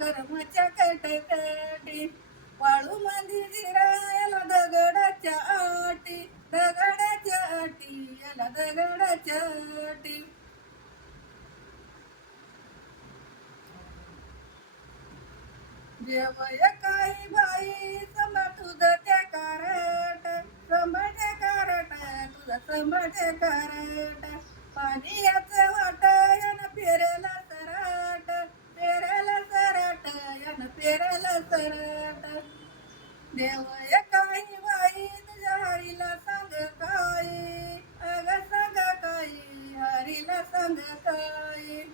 करमच्या कटकटी वाळू मध्ये जिरायला दगडाच्या आटी दगडाच्या आटी याला दगडाच्या आटी देवय काही बाई समा तुझं त्या कारट संभाटे कारट तुझं संभाटे कारट. पेराला सरडा देव एकाई बाई तुझ्या हरीला सांग काय सांग काय हरीला सांग काय